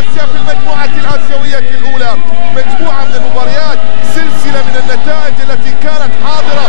آسيا في المجموعة الآسيوية الأولى. مجموعة من المباريات، سلسلة من النتائج التي كانت حاضرة